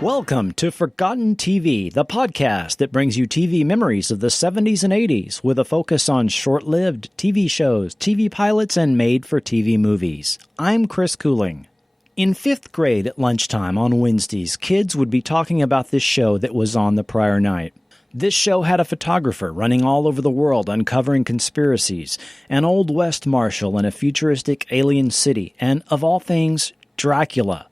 Welcome to Forgotten TV, the podcast that brings you TV memories of the 70s and 80s with a focus on short-lived TV shows, TV pilots, and made-for-TV movies. I'm Chris Cooling. In 5th grade at lunchtime on Wednesdays, kids would be talking about this show that was on the prior night. This show had a photographer running all over the world uncovering conspiracies, an Old West marshal in a futuristic alien city, and, of all things, Dracula.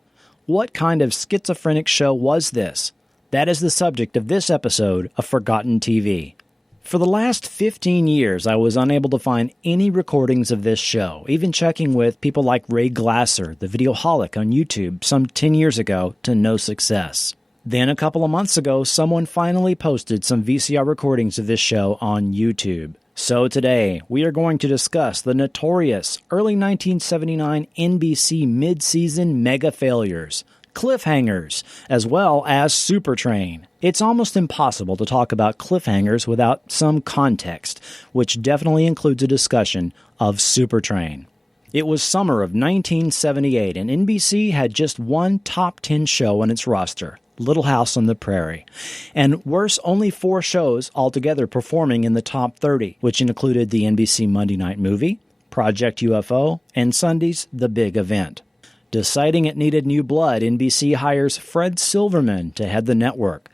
What kind of schizophrenic show was this? That is the subject of this episode of Forgotten TV. For the last 15 years, I was unable to find any recordings of this show, even checking with people like Ray Glasser, the videoholic on YouTube, some 10 years ago, to no success. Then a couple of months ago, someone finally posted some VCR recordings of this show on YouTube. So today, we are going to discuss the notorious early 1979 NBC mid-season mega failures, Cliffhangers, as well as Supertrain. It's almost impossible to talk about Cliffhangers without some context, which definitely includes a discussion of Supertrain. It was summer of 1978, and NBC had just one top 10 show on its roster, Little House on the Prairie. And worse, only 4 shows altogether performing in the top 30, which included the NBC Monday Night Movie, Project UFO, and Sunday's The Big Event. Deciding it needed new blood, NBC hires Fred Silverman to head the network.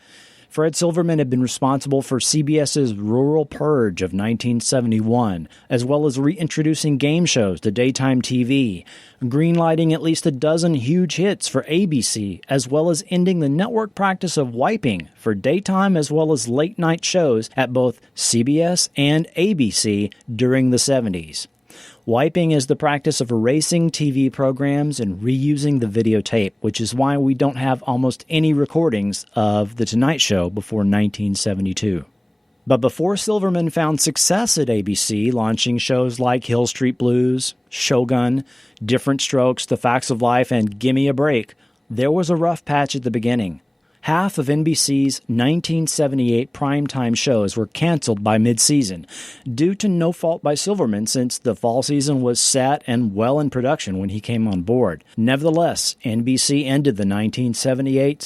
Fred Silverman had been responsible for CBS's Rural Purge of 1971, as well as reintroducing game shows to daytime TV, greenlighting at least a dozen huge hits for ABC, as well as ending the network practice of wiping for daytime as well as late-night shows at both CBS and ABC during the 70s. Wiping is the practice of erasing TV programs and reusing the videotape, which is why we don't have almost any recordings of The Tonight Show before 1972. But before Silverman found success at ABC, launching shows like Hill Street Blues, Shogun, Different Strokes, The Facts of Life, and Gimme a Break, there was a rough patch at the beginning. Half of NBC's 1978 primetime shows were canceled by mid-season, due to no fault by Silverman since the fall season was set and well in production when he came on board. Nevertheless, NBC ended the 1978-79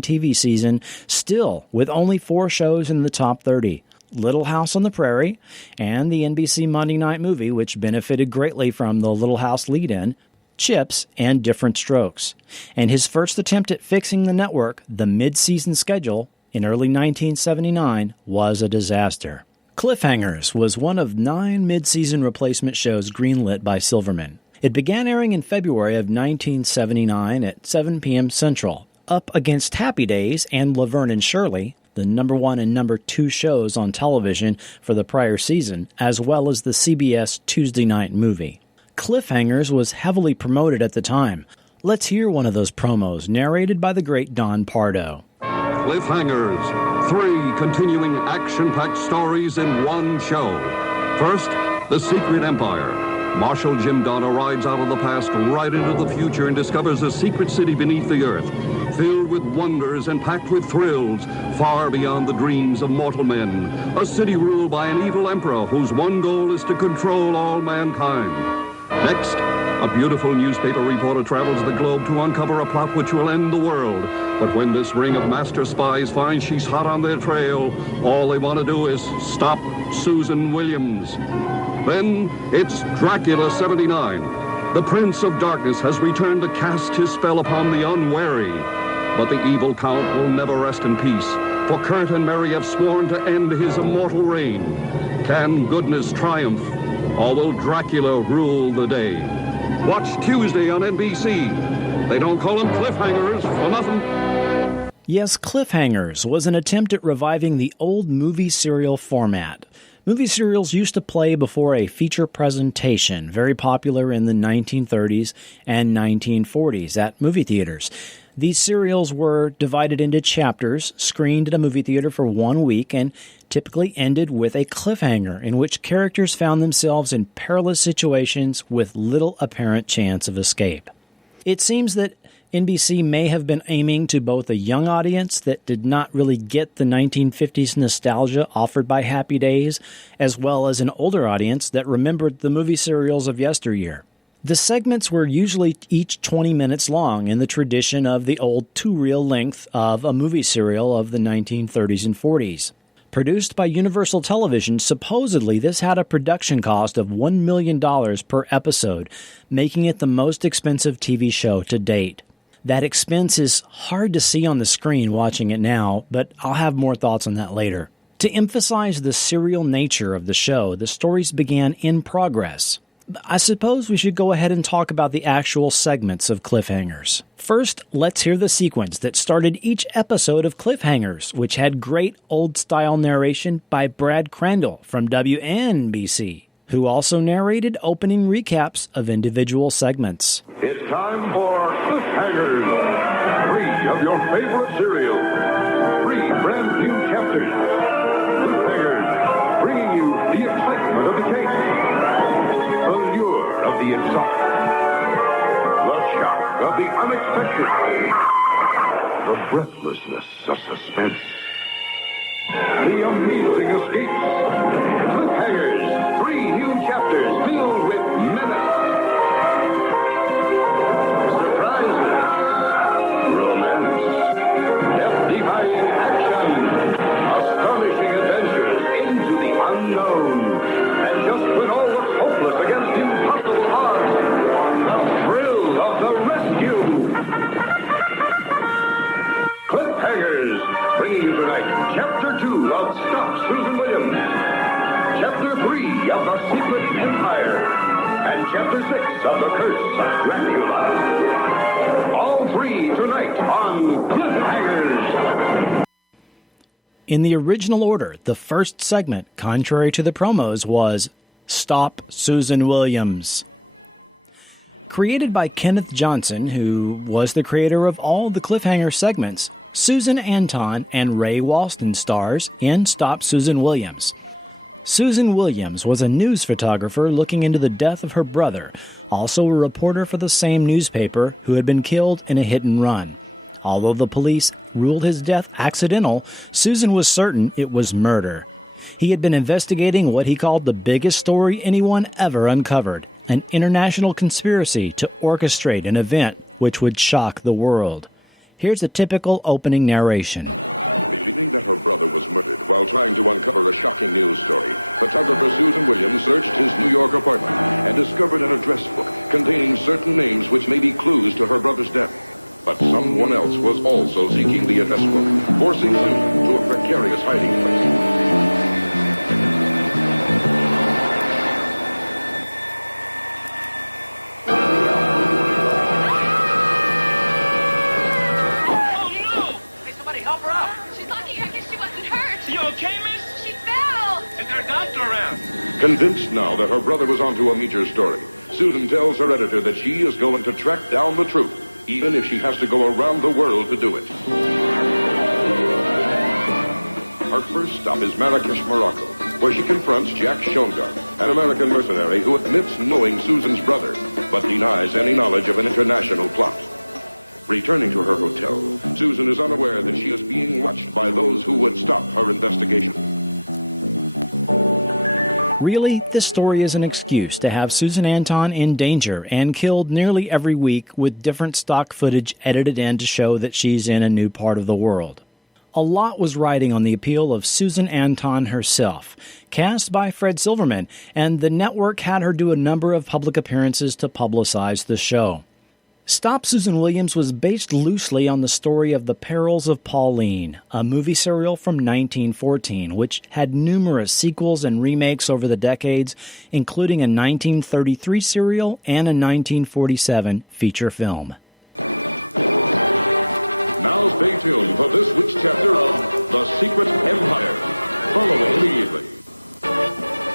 TV season still with only 4 shows in the top 30. Little House on the Prairie, and the NBC Monday Night Movie, which benefited greatly from the Little House lead-in, Chips, and Different Strokes. And his first attempt at fixing the network, the mid-season schedule, in early 1979, was a disaster. Cliffhangers was one of 9 mid-season replacement shows greenlit by Silverman. It began airing in February of 1979 at 7 p.m. Central, up against Happy Days and Laverne and Shirley, the number 1 and number 2 shows on television for the prior season, as well as the CBS Tuesday Night Movie. Cliffhangers was heavily promoted at the time. Let's hear one of those promos narrated by the great Don Pardo. Cliffhangers, 3 continuing action-packed stories in one show. First, The Secret Empire. Marshal Jim Donner rides out of the past right into the future and discovers a secret city beneath the earth, filled with wonders and packed with thrills, far beyond the dreams of mortal men. A city ruled by an evil emperor whose one goal is to control all mankind. Next, a beautiful newspaper reporter travels the globe to uncover a plot which will end the world. But when this ring of master spies finds she's hot on their trail, all they want to do is stop Susan Williams. Then it's Dracula 79. The Prince of Darkness has returned to cast his spell upon the unwary. But the evil Count will never rest in peace, for Kurt and Mary have sworn to end his immortal reign. Can goodness triumph, or will Dracula rule the day? Watch Tuesday on NBC. They don't call them cliffhangers for nothing. Yes, Cliffhangers was an attempt at reviving the old movie serial format. Movie serials used to play before a feature presentation, very popular in the 1930s and 1940s at movie theaters. These serials were divided into chapters, screened at a movie theater for 1 week, and typically ended with a cliffhanger in which characters found themselves in perilous situations with little apparent chance of escape. It seems that NBC may have been aiming to both a young audience that did not really get the 1950s nostalgia offered by Happy Days, as well as an older audience that remembered the movie serials of yesteryear. The segments were usually each 20 minutes long in the tradition of the old two-reel length of a movie serial of the 1930s and 40s. Produced by Universal Television, supposedly this had a production cost of $1 million per episode, making it the most expensive TV show to date. That expense is hard to see on the screen watching it now, but I'll have more thoughts on that later. To emphasize the serial nature of the show, the stories began in progress. I suppose we should go ahead and talk about the actual segments of Cliffhangers. First, let's hear the sequence that started each episode of Cliffhangers, which had great old-style narration by Brad Crandall from WNBC, who also narrated opening recaps of individual segments. It's time for Cliffhangers. 3 of your favorite cereals. 3 brand new chapters. Cliffhangers, bringing you the excitement of the case. The lure of the exotic. The shock of the unexpected. The breathlessness of suspense. The amazing escapes. Cliffhangers, 3 new chapters filled with menace. Surprises. Romance. Death-defying action. Astonishing adventures into the unknown. And just when all looks hopeless against impossible odds, the thrill of the rescue. Cliffhangers, bringing you tonight Chapter 2 of Stop Susan Williams, Chapter 3 of The Secret Empire, and Chapter 6 of The Curse of Dracula. All 3 tonight on Cliffhangers. In the original order, the first segment, contrary to the promos, was Stop Susan Williams. Created by Kenneth Johnson, who was the creator of all the Cliffhanger segments, Susan Anton and Ray Walston stars in Stop Susan Williams. Susan Williams was a news photographer looking into the death of her brother, also a reporter for the same newspaper who had been killed in a hit and run. Although the police ruled his death accidental, Susan was certain it was murder. He had been investigating what he called the biggest story anyone ever uncovered, an international conspiracy to orchestrate an event which would shock the world. Here's a typical opening narration. Believing that her brother was murdered while trying to uncover a shocking news story, photographer Susan Williams searched his New York apartment and discovered an address book containing certain names which may be clues to her brother's death. But someone else was also seeking the address book, forcing Susan to a precarious hiding place. Convinced now that her brother was onto a major story, Susan tells her editor that she is going to track down the truth, even if she has to go around the world to do it. Her first stop is Marrakesh, Morocco, where she confronts Jack Shongar, an American mercenary who admits knowing Susan's brother, but denies any knowledge of an international plot. Returning to her hotel, Susan is unaware that she is being watched by those who would stop her investigation. Really, this story is an excuse to have Susan Anton in danger and killed nearly every week with different stock footage edited in to show that she's in a new part of the world. A lot was riding on the appeal of Susan Anton herself, cast by Fred Silverman, and the network had her do a number of public appearances to publicize the show. Stop Susan Williams was based loosely on the story of The Perils of Pauline, a movie serial from 1914, which had numerous sequels and remakes over the decades, including a 1933 serial and a 1947 feature film. Now stay tuned for this week's chapter of The Secret Empire. Follow me immediately.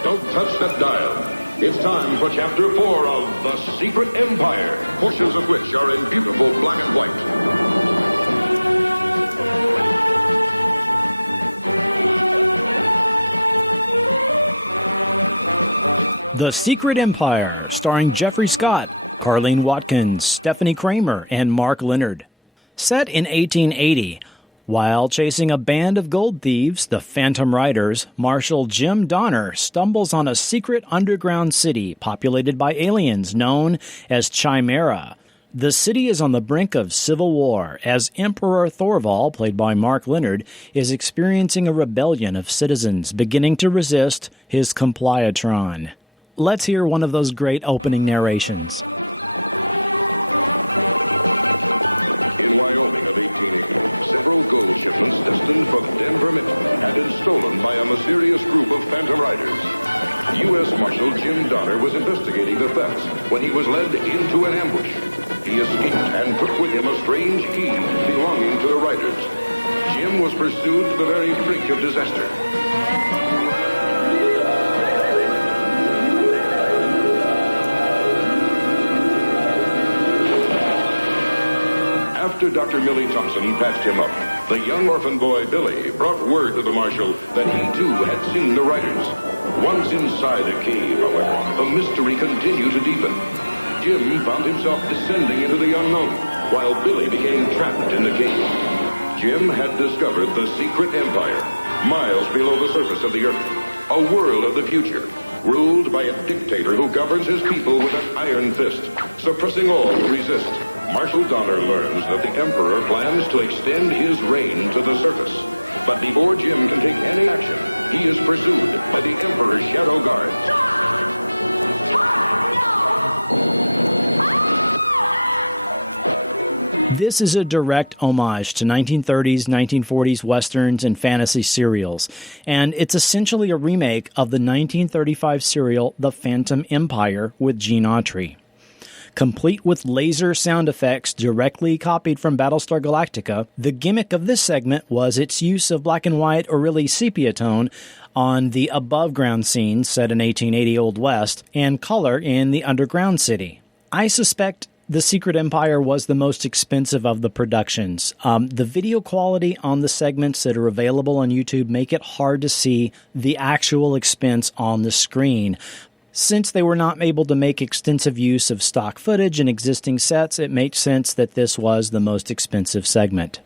Don't touch that dial. It's time for Chapter 4 of The Secret Empire, portions of which are in beautiful black and white. The Secret Empire, starring Jeffrey Scott, Carlene Watkins, Stephanie Kramer, and Mark Leonard. Set in 1880, While chasing a band of gold thieves, the Phantom Riders, Marshal Jim Donner stumbles on a secret underground city populated by aliens known as Chimera. The city is on the brink of civil war as Emperor Thorval, played by Mark Leonard, is experiencing a rebellion of citizens beginning to resist his Compliatron. Let's hear one of those great opening narrations. In Wyoming of 1880, several gold shipments destined for the Denver Mint had been stolen by a mysterious group of Phantom Riders. U.S. Marshal Jim Donner was investigating the thefts when he was led into an ambush. He escaped and took with him a strange key belonging to the Riders. Jim was pursued to the very brink of disaster. After Dr. Millie Thompson patched him up, the young orphan boy Billy brought word to the marshal that he too had seen the Riders. Once inside a cave, however, the mystery continued to deepen. Jim found himself descending into the unknown, while Billy became trapped in the cave. Jim had discovered the secret empire, miles below the surface of the earth, a world of the future, ruled by a dictator who governs his people with an iron fist, suppressing all who resist. Marshal Donner learns that the Emperor plans to extend his reign to the surface. But before Jim can take any action, he is pursued by the Emperor's shadow guards. This is a direct homage to 1930s, 1940s westerns and fantasy serials, and it's essentially a remake of the 1935 serial The Phantom Empire with Gene Autry. Complete with laser sound effects directly copied from Battlestar Galactica, the gimmick of this segment was its use of black and white or really sepia tone on the above-ground scenes set in 1880 Old West and color in the underground city. I suspect The Secret Empire was the most expensive of the productions. The video quality on the segments that are available on YouTube make it hard to see the actual expense on the screen. Since they were not able to make extensive use of stock footage and existing sets, it makes sense that this was the most expensive segment.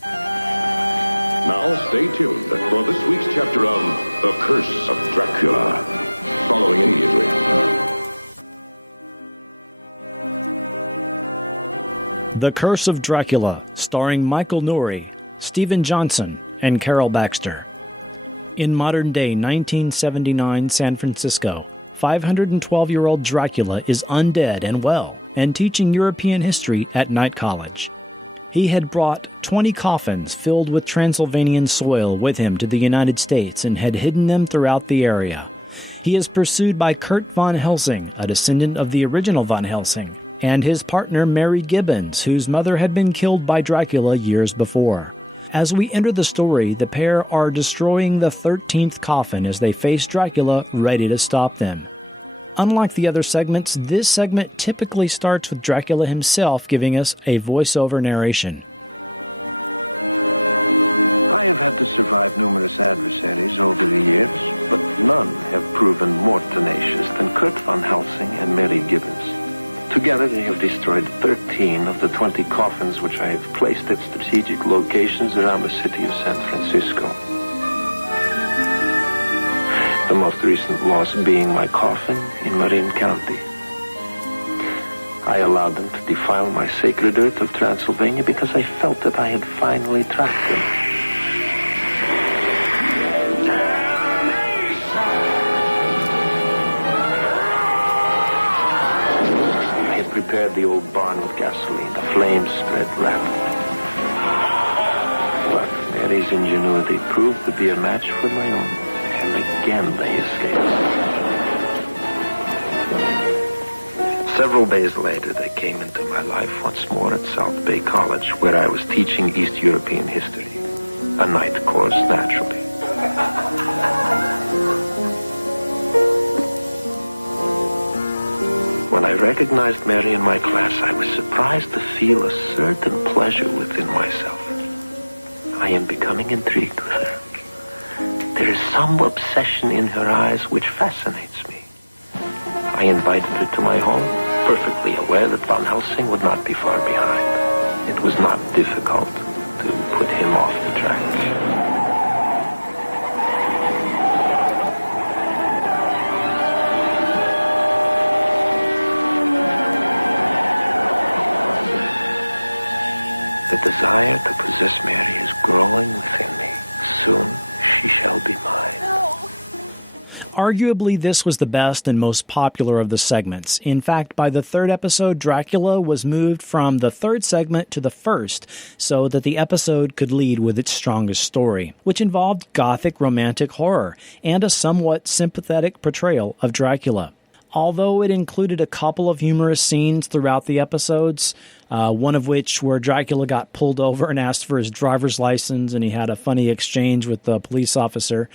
Now stay tuned for this week's chapter of The Curse of Dracula, following immediately. The Curse of Dracula, starring Michael Nouri, Stephen Johnson, and Carol Baxter. In modern-day 1979 San Francisco, 512-year-old Dracula is undead and well and teaching European history at Knight College. He had brought 20 coffins filled with Transylvanian soil with him to the United States and had hidden them throughout the area. He is pursued by Kurt Von Helsing, a descendant of the original Von Helsing, and his partner Mary Gibbons, whose mother had been killed by Dracula years before. As we enter the story, the pair are destroying the 13th coffin as they face Dracula, ready to stop them. Unlike the other segments, this segment typically starts with Dracula himself giving us a voiceover narration. I have had to survive numerous adversaries over the years, but none have proven more tenacious than Kurt Von Helsing and Mary Gibbons. Together, they have destroyed 13 of the 20 coffins which I have placed at strategic locations around the city of San Francisco. The most recent loss being my coffin in Marin County. I allowed them to defile my sacred earth of Transylvania because I felt that I had finally tracked them. Prepared the old barn with gasoline. The flames spread rapidly. But Mary's ingenuity proved to be a match for my own. And again they escaped. Several days later, they came into my life once more at South Bay College, where I was teaching East European history. A night course, naturally. When I recognized Mary in my class, I was surprised to feel a certain pleasure within myself. I am becoming intrigued with her. There is some obsession in her eyes which fascinates me. I invited her to my home, perfectly aware that Von Helsing would not be far behind. It was not difficult to put him off desire to possess Mary is growing within me. Soon she shall be mine. Arguably, this was the best and most popular of the segments. In fact, by the third episode, Dracula was moved from the third segment to the first so that the episode could lead with its strongest story, which involved gothic romantic horror and a somewhat sympathetic portrayal of Dracula. Although it included a couple of humorous scenes throughout the episodes, one of which where Dracula got pulled over and asked for his driver's license and he had a funny exchange with the police officer,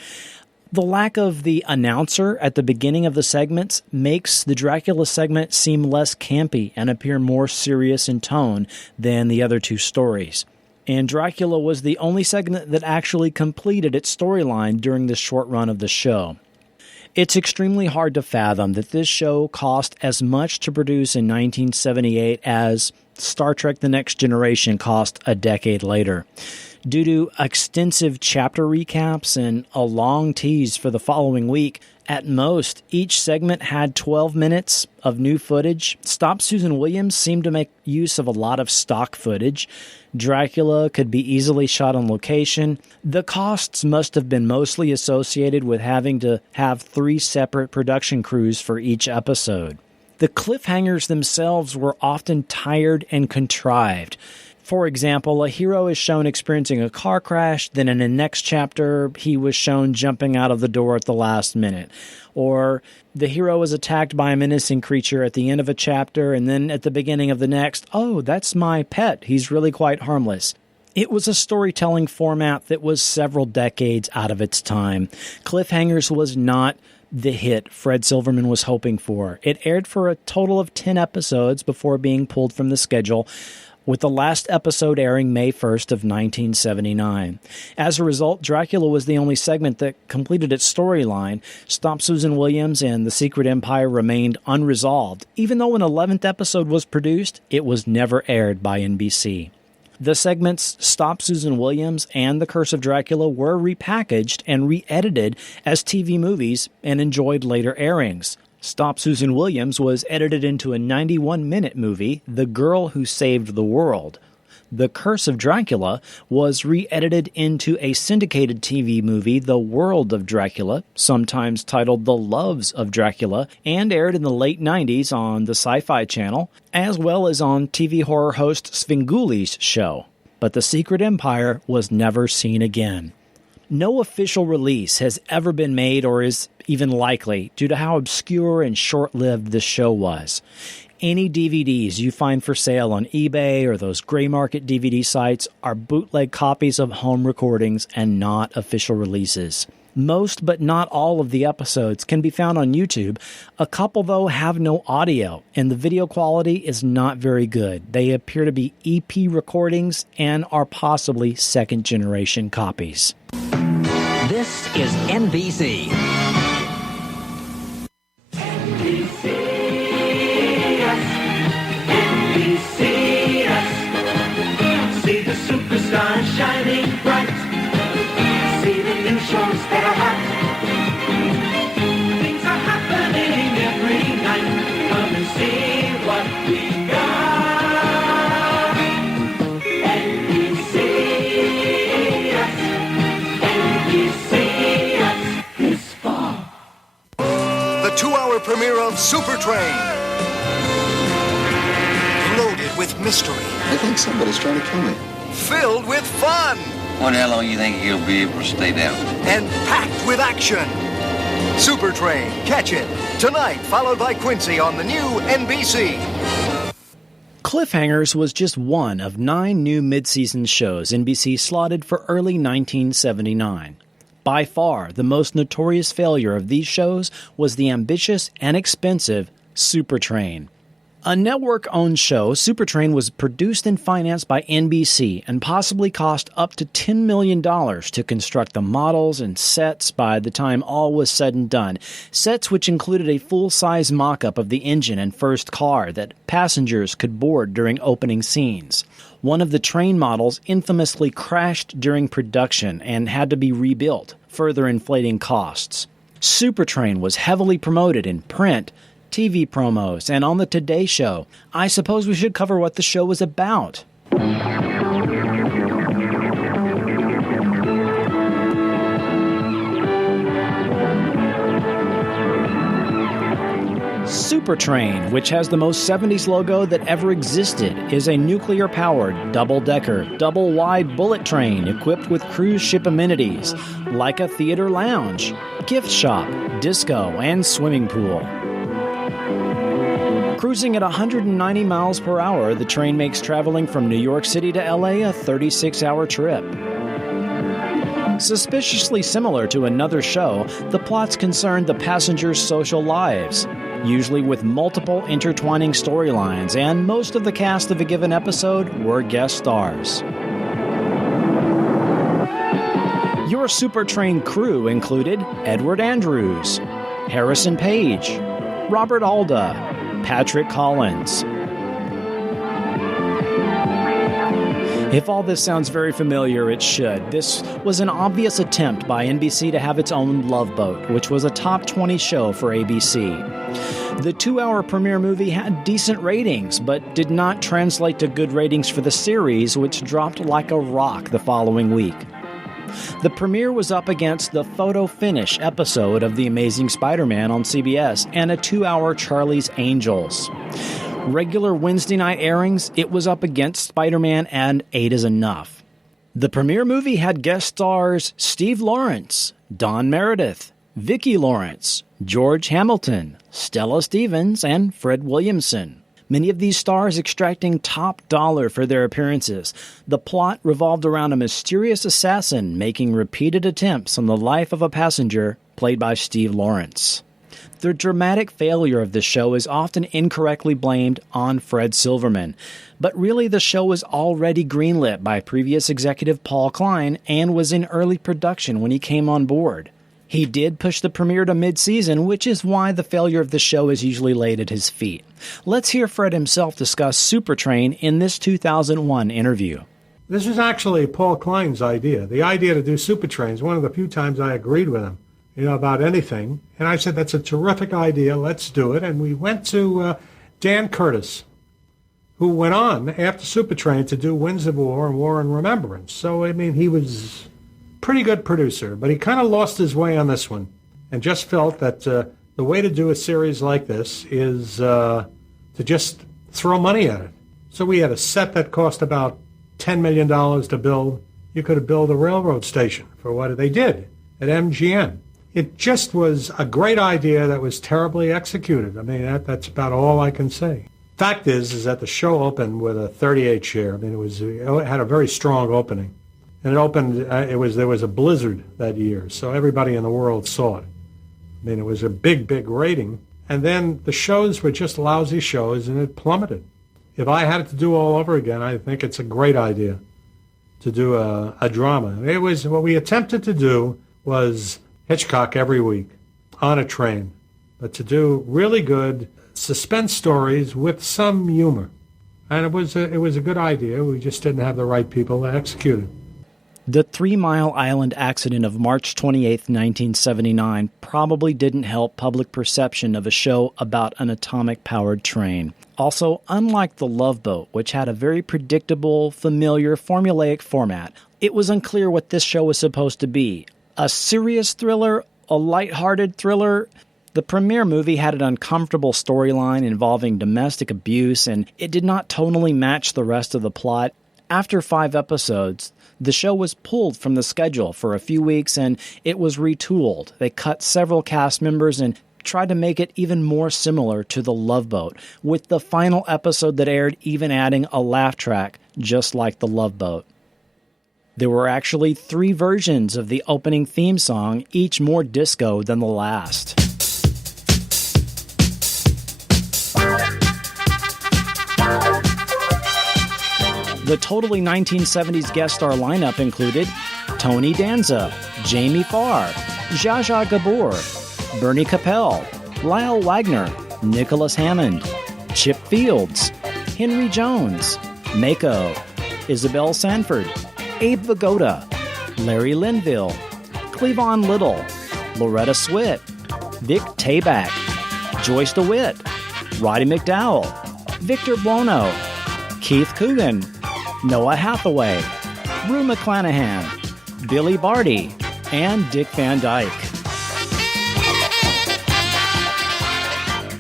the lack of the announcer at the beginning of the segments makes the Dracula segment seem less campy and appear more serious in tone than the other two stories. And Dracula was the only segment that actually completed its storyline during the short run of the show. It's extremely hard to fathom that this show cost as much to produce in 1978 as Star Trek The Next Generation cost a decade later. Due to extensive chapter recaps and a long tease for the following week, at most, each segment had 12 minutes of new footage. Stop Susan Williams seemed to make use of a lot of stock footage. Dracula could be easily shot on location. The costs must have been mostly associated with having to have 3 separate production crews for each episode. The cliffhangers themselves were often tired and contrived. For example, a hero is shown experiencing a car crash, then in the next chapter, he was shown jumping out of the door at the last minute. Or the hero is attacked by a menacing creature at the end of a chapter, and then at the beginning of the next, oh, that's my pet, he's really quite harmless. It was a storytelling format that was several decades out of its time. Cliffhangers was not the hit Fred Silverman was hoping for. It aired for a total of 10 episodes before being pulled from the schedule, with the last episode airing May 1st of 1979. As a result, Dracula was the only segment that completed its storyline. Stop Susan Williams and The Secret Empire remained unresolved. Even though an 11th episode was produced, it was never aired by NBC. The segments Stop Susan Williams and The Curse of Dracula were repackaged and re-edited as TV movies and enjoyed later airings. Stop Susan Williams was edited into a 91-minute movie, The Girl Who Saved the World. The Curse of Dracula was re-edited into a syndicated TV movie, The World of Dracula, sometimes titled The Loves of Dracula, and aired in the late 90s on the Sci-Fi Channel, as well as on TV horror host Svengoolie's show. But The Secret Empire was never seen again. No official release has ever been made or is even likely due to how obscure and short-lived this show was. Any DVDs you find for sale on eBay or those gray market DVD sites are bootleg copies of home recordings and not official releases. Most but not all of the episodes can be found on YouTube. A couple, though, have no audio, and the video quality is not very good. They appear to be EP recordings and are possibly second-generation copies. This is NBC. NBSee Us. NBSee Us. See the superstars shining bright. See the new shows that are hot. Things are happening every night. Come and see what we got. NBSee Us. NBSee Us this fall. The 2-hour premiere of Supertrain. Loaded with mystery. I think somebody's trying to kill me. Filled with fun. What, how long you think he'll be able to stay down? And packed with action. Supertrain. Catch it tonight, followed by Quincy on the new NBC. Cliffhangers was just one of 9 new mid-season shows NBC slotted for early 1979. By far, the most notorious failure of these shows was the ambitious and expensive Supertrain. A network-owned show, Supertrain was produced and financed by NBC and possibly cost up to $10 million to construct the models and sets by the time all was said and done. Sets which included a full-size mock-up of the engine and first car that passengers could board during opening scenes. One of the train models infamously crashed during production and had to be rebuilt, further inflating costs. Supertrain was heavily promoted in print, TV promos, and on the Today Show. I suppose we should cover what the show was about. Supertrain, which has the most 70s logo that ever existed, is a nuclear-powered, double-decker, double-wide bullet train equipped with cruise ship amenities, like a theater lounge, gift shop, disco, and swimming pool. Cruising at 190 miles per hour, the train makes traveling from New York City to LA a 36-hour trip. Suspiciously similar to another show, the plots concerned the passengers' social lives, usually with multiple intertwining storylines, and most of the cast of a given episode were guest stars. Your Supertrain crew included Edward Andrews, Harrison Page, Robert Alda, Patrick Collins. If all this sounds very familiar, it should. This was an obvious attempt by NBC to have its own Love Boat, which was a top 20 show for ABC. The 2-hour premiere movie had decent ratings, but did not translate to good ratings for the series, which dropped like a rock the following week. The premiere was up against the photo finish episode of The Amazing Spider-Man on CBS and a 2-hour Charlie's Angels. Regular Wednesday night airings, it was up against Spider-Man and 8 is Enough. The premiere movie had guest stars Steve Lawrence, Don Meredith, Vicki Lawrence, George Hamilton, Stella Stevens, and Fred Williamson. Many of these stars extracting top dollar for their appearances. The plot revolved around a mysterious assassin making repeated attempts on the life of a passenger, played by Steve Lawrence. The dramatic failure of the show is often incorrectly blamed on Fred Silverman, but really the show was already greenlit by previous executive Paul Klein and was in early production when he came on board. He did push the premiere to mid-season, which is why the failure of the show is usually laid at his feet. Let's hear Fred himself discuss Supertrain in this 2001 interview. This was actually Paul Klein's idea. The idea to do Supertrain is one of the few times I agreed with him, about anything. And I said, that's a terrific idea, let's do it. And we went to Dan Curtis, who went on after Supertrain to do Winds of War and War and Remembrance. So, he was pretty good producer, but he kind of lost his way on this one and just felt that the way to do a series like this is to just throw money at it. So we had a set that cost about $10 million to build. You could have built a railroad station for what they did at MGM. It just was a great idea that was terribly executed. That's about all I can say. Fact is that the show opened with a 38 share. It had a very strong opening. And it opened, there was a blizzard that year, so everybody in the world saw it. It was a big, big rating. And then the shows were just lousy shows, and it plummeted. If I had it to do all over again, I think it's a great idea to do a drama. What we attempted to do was Hitchcock every week on a train, but to do really good suspense stories with some humor. And it was a good idea. We just didn't have the right people to execute it. The 3 Mile Island accident of March 28, 1979 probably didn't help public perception of a show about an atomic-powered train. Also, unlike The Love Boat, which had a very predictable, familiar, formulaic format, it was unclear what this show was supposed to be. A serious thriller? A lighthearted thriller? The premiere movie had an uncomfortable storyline involving domestic abuse, and it did not tonally match the rest of the plot. After 5 episodes, the show was pulled from the schedule for a few weeks and it was retooled. They cut several cast members and tried to make it even more similar to The Love Boat, with the final episode that aired even adding a laugh track just like The Love Boat. There were actually 3 versions of the opening theme song, each more disco than the last. The totally 1970s guest star lineup included Tony Danza, Jamie Farr, Zsa Zsa Gabor, Bernie Capel, Lyle Wagner, Nicholas Hammond, Chip Fields, Henry Jones, Mako, Isabel Sanford, Abe Vigoda, Larry Linville, Cleavon Little, Loretta Swit, Vic Tayback, Joyce DeWitt, Roddy McDowell, Victor Buono, Keith Coogan, Noah Hathaway, Rue McClanahan, Billy Barty, and Dick Van Dyke.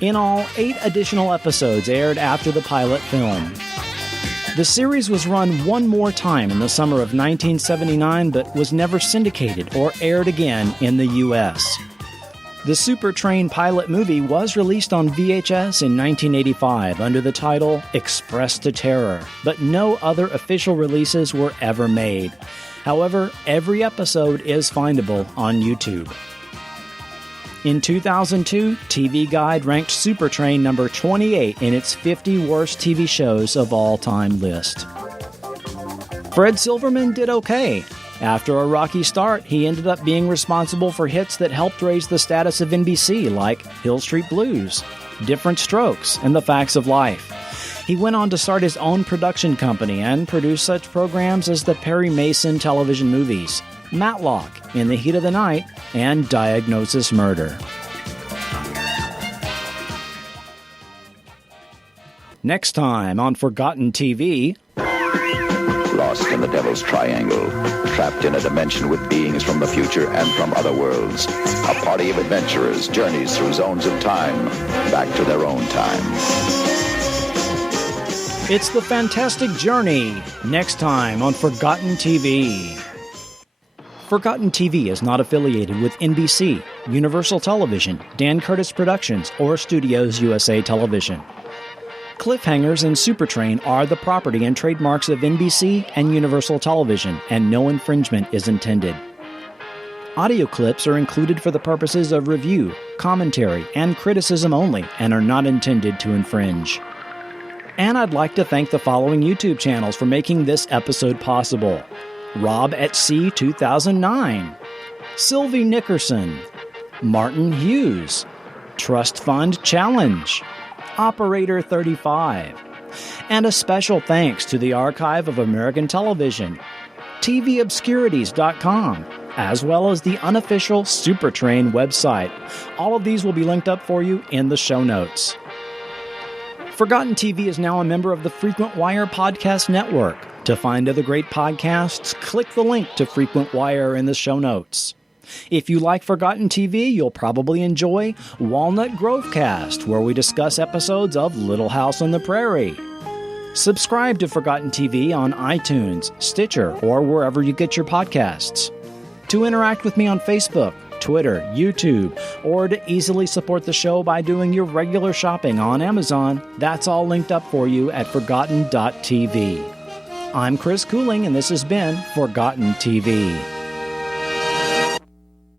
In all, 8 additional episodes aired after the pilot film. The series was run one more time in the summer of 1979, but was never syndicated or aired again in the U.S. The Supertrain pilot movie was released on VHS in 1985 under the title Express to Terror, but no other official releases were ever made. However, every episode is findable on YouTube. In 2002, TV Guide ranked Supertrain number 28 in its 50 worst TV shows of all time list. Fred Silverman did okay. After a rocky start, he ended up being responsible for hits that helped raise the status of NBC, like Hill Street Blues, Different Strokes, and The Facts of Life. He went on to start his own production company and produce such programs as the Perry Mason television movies, Matlock, In the Heat of the Night, and Diagnosis Murder. Next time on Forgotten TV... Lost in the Devil's Triangle, trapped in a dimension with beings from the future and from other worlds, a party of adventurers journeys through zones of time, back to their own time. It's the Fantastic Journey, next time on Forgotten TV. Forgotten TV is not affiliated with NBC, Universal Television, Dan Curtis Productions, or Studios USA Television. Cliffhangers and Supertrain are the property and trademarks of NBC and Universal Television, and no infringement is intended. Audio clips are included for the purposes of review, commentary, and criticism only, and are not intended to infringe. And I'd like to thank the following YouTube channels for making this episode possible. Rob at Sea 2009, Sylvie Nickerson, Martin Hughes, Trust Fund Challenge, Operator 35, and a special thanks to the Archive of American Television, TVobscurities.com, as well as the unofficial Supertrain website. All of these will be linked up for you in the show notes. Forgotten TV is now a member of the Frequent Wire Podcast Network. To find other great podcasts, click the link to Frequent Wire in the show notes. If you like Forgotten TV, you'll probably enjoy Walnut Grovecast, where we discuss episodes of Little House on the Prairie. Subscribe to Forgotten TV on iTunes, Stitcher, or wherever you get your podcasts. To interact with me on Facebook, Twitter, YouTube, or to easily support the show by doing your regular shopping on Amazon, that's all linked up for you at forgotten.tv. I'm Chris Cooling, and this has been Forgotten TV.